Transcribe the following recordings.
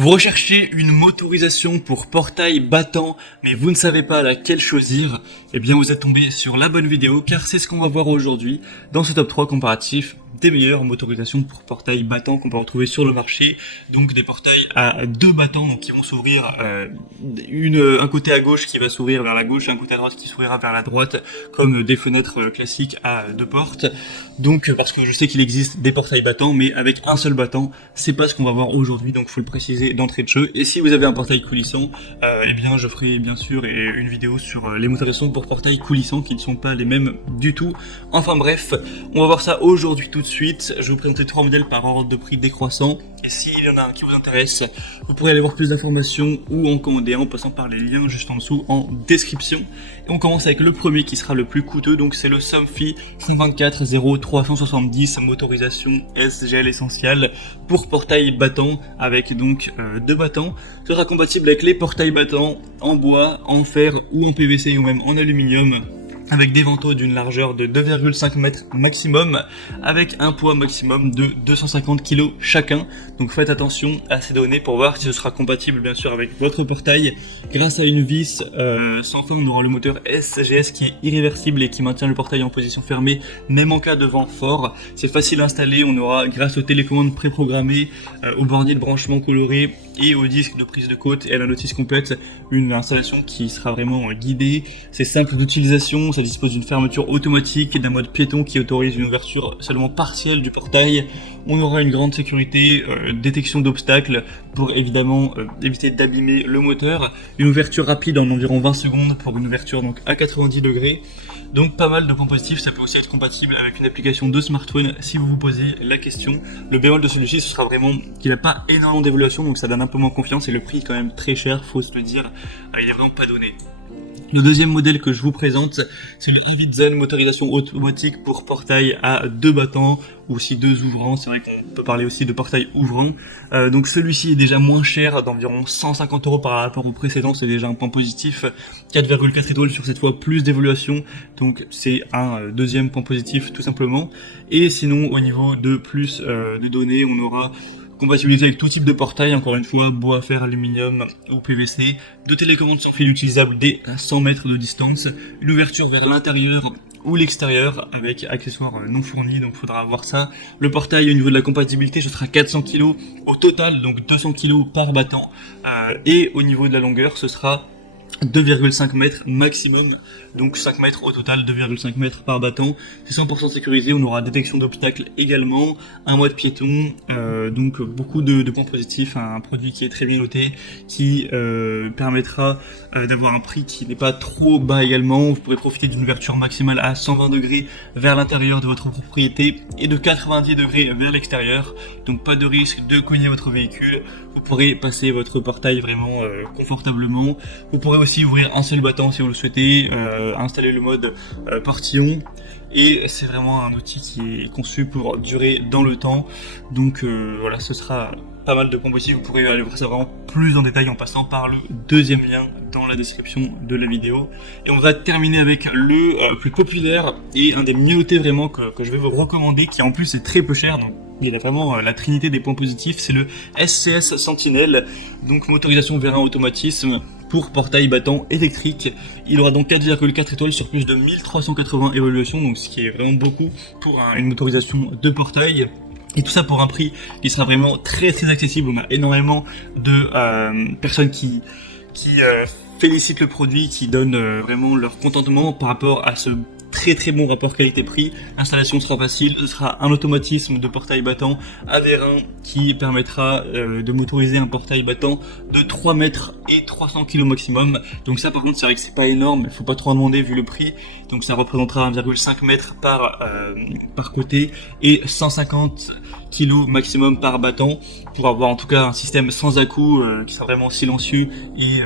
Vous recherchez une motorisation pour portail battant, mais vous ne savez pas laquelle choisir? Eh bien, vous êtes tombé sur la bonne vidéo, car c'est ce qu'on va voir aujourd'hui dans ce top 3 comparatif des meilleures motorisations pour portail battant qu'on peut retrouver sur le marché. Donc des portails à deux battants, donc qui vont s'ouvrir un côté à gauche qui va s'ouvrir vers la gauche, un côté à droite qui s'ouvrira vers la droite, comme des fenêtres classiques à deux portes. Donc parce que je sais qu'il existe des portails battants, mais avec un seul battant, c'est pas ce qu'on va voir aujourd'hui, donc faut le préciser d'entrée de jeu. Et si vous avez un portail coulissant, eh bien je ferai bien sûr une vidéo sur les motorisations pour portail coulissant qui ne sont pas les mêmes du tout. Enfin bref, on va voir ça aujourd'hui tout de suite. Je vais vous présenter trois modèles par ordre de prix décroissant. Et s'il y en a un qui vous intéresse, vous pourrez aller voir plus d'informations ou en commander un en passant par les liens juste en dessous en description. Et on commence avec le premier qui sera le plus coûteux, donc c'est le Somfy 540-370 motorisation SGL essentielle pour portail battant avec donc deux battants. Ce sera compatible avec les portails battants en bois, en fer ou en PVC ou même en aluminium, avec des vantaux d'une largeur de 2,5 mètres maximum, avec un poids maximum de 250 kg chacun. Donc faites attention à ces données pour voir si ce sera compatible bien sûr avec votre portail. Grâce à une vis sans fin, on aura le moteur SGS qui est irréversible et qui maintient le portail en position fermée même en cas de vent fort. C'est facile à installer, on aura grâce aux télécommandes préprogrammées, au bornier de branchement coloré et au disque de prise de côte et à la notice complète, une installation qui sera vraiment guidée. C'est simple d'utilisation, ça dispose d'une fermeture automatique et d'un mode piéton qui autorise une ouverture seulement partielle du portail. On aura une grande sécurité, détection d'obstacles pour évidemment éviter d'abîmer le moteur, une ouverture rapide en environ 20 secondes pour une ouverture donc à 90 degrés. Donc pas mal de points positifs, ça peut aussi être compatible avec une application de smartphone si vous vous posez la question. Le bémol de celui-ci, ce sera vraiment qu'il n'a pas énormément d'évaluation, donc ça donne un peu moins confiance et le prix est quand même très cher, faut se le dire, il est vraiment pas donné. Le deuxième modèle que je vous présente, c'est le Avidzen motorisation automatique pour portail à deux battants ou aussi deux ouvrants. C'est vrai qu'on peut parler aussi de portail ouvrant. Donc celui-ci est déjà moins cher, d'environ 150 € par rapport au précédent. C'est déjà un point positif. 4,4 étoiles sur cette fois, plus d'évaluation. Donc c'est un deuxième point positif tout simplement. Et sinon au niveau de plus de données, on aura compatibilité avec tout type de portail, encore une fois, bois, fer, aluminium ou PVC, deux télécommandes sans fil utilisables dès 100 mètres de distance, une ouverture vers l'intérieur ou l'extérieur avec accessoires non fournis, donc faudra voir ça. Le portail au niveau de la compatibilité, ce sera 400 kg au total, donc 200 kg par battant, et au niveau de la longueur, ce sera 2,5 mètres maximum, donc 5 mètres au total, 2,5 mètres par battant. C'est 100% sécurisé, on aura détection d'obstacles également, un mode piéton, donc beaucoup de points positifs, un produit qui est très bien noté, qui permettra d'avoir un prix qui n'est pas trop bas également. Vous pourrez profiter d'une ouverture maximale à 120 degrés vers l'intérieur de votre propriété et de 90 degrés vers l'extérieur, donc pas de risque de cogner votre véhicule. Vous pourrez passer votre portail vraiment confortablement. Vous pourrez aussi ouvrir un seul battant si vous le souhaitez, installer le mode portillon. Et c'est vraiment un outil qui est conçu pour durer dans le temps. Donc voilà, ce sera pas mal de points possibles. Vous pourrez aller voir ça vraiment plus en détail en passant par le deuxième lien dans la description de la vidéo. Et on va terminer avec le plus populaire et un des mieux notés vraiment que je vais vous recommander, qui en plus est très peu cher. Donc il a vraiment la trinité des points positifs, c'est le SCS Sentinel, donc motorisation vers un automatisme pour portail battant électrique. Il aura donc 4,4 étoiles sur plus de 1380 évaluations, donc ce qui est vraiment beaucoup pour une motorisation de portail. Et tout ça pour un prix qui sera vraiment très très accessible. On a énormément de personnes qui félicitent le produit, qui donnent vraiment leur contentement par rapport à ce très très bon rapport qualité-prix. L'installation sera facile, ce sera un automatisme de portail battant à vérin qui permettra de motoriser un portail battant de 3 mètres et 300 kg maximum. Donc ça par contre c'est vrai que c'est pas énorme, il faut pas trop en demander vu le prix. Donc ça représentera 1,5 mètre par côté et 150 kg maximum par battant pour avoir en tout cas un système sans à-coups qui sera vraiment silencieux et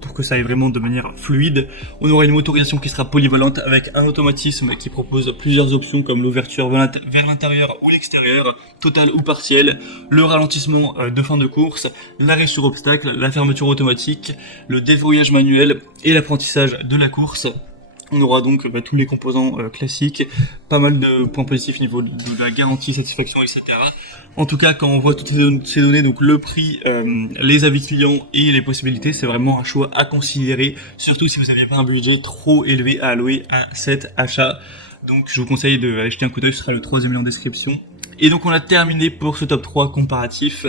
pour que ça aille vraiment de manière fluide. On aura une motorisation qui sera polyvalente avec un automatisme qui propose plusieurs options comme l'ouverture vers l'intérieur ou l'extérieur, totale ou partielle, le ralentissement de fin de course, l'arrêt sur obstacle, la fermeture automatique, le déverrouillage manuel et l'apprentissage de la course. On aura donc tous les composants classiques, pas mal de points positifs au niveau de la garantie, satisfaction, etc. En tout cas, quand on voit toutes ces données, donc le prix, les avis clients et les possibilités, c'est vraiment un choix à considérer, surtout si vous n'avez pas un budget trop élevé à allouer à cet achat. Donc je vous conseille d'aller jeter un coup d'œil, ce sera le 3e lien en description. Et donc on a terminé pour ce top 3 comparatif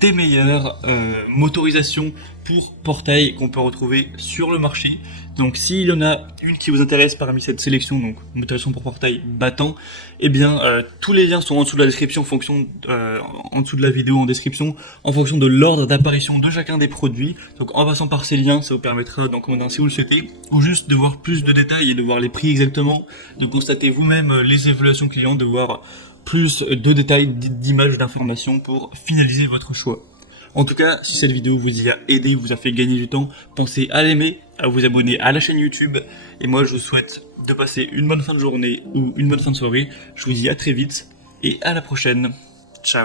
des meilleures motorisations pour portail qu'on peut retrouver sur le marché. Donc s'il y en a une qui vous intéresse parmi cette sélection, donc motorisation pour portail battant, eh bien tous les liens sont en dessous de la description en fonction, en dessous de la vidéo en description, en fonction de l'ordre d'apparition de chacun des produits. Donc en passant par ces liens, ça vous permettra d'en commander un si vous le souhaitez, ou juste de voir plus de détails et de voir les prix exactement, de constater vous-même les évaluations clients, de voir plus de détails, d'images, d'informations pour finaliser votre choix. En tout cas, si cette vidéo vous y a aidé, vous a fait gagner du temps, pensez à l'aimer, à vous abonner à la chaîne YouTube. Et moi, je vous souhaite de passer une bonne fin de journée ou une bonne fin de soirée. Je vous dis à très vite et à la prochaine. Ciao.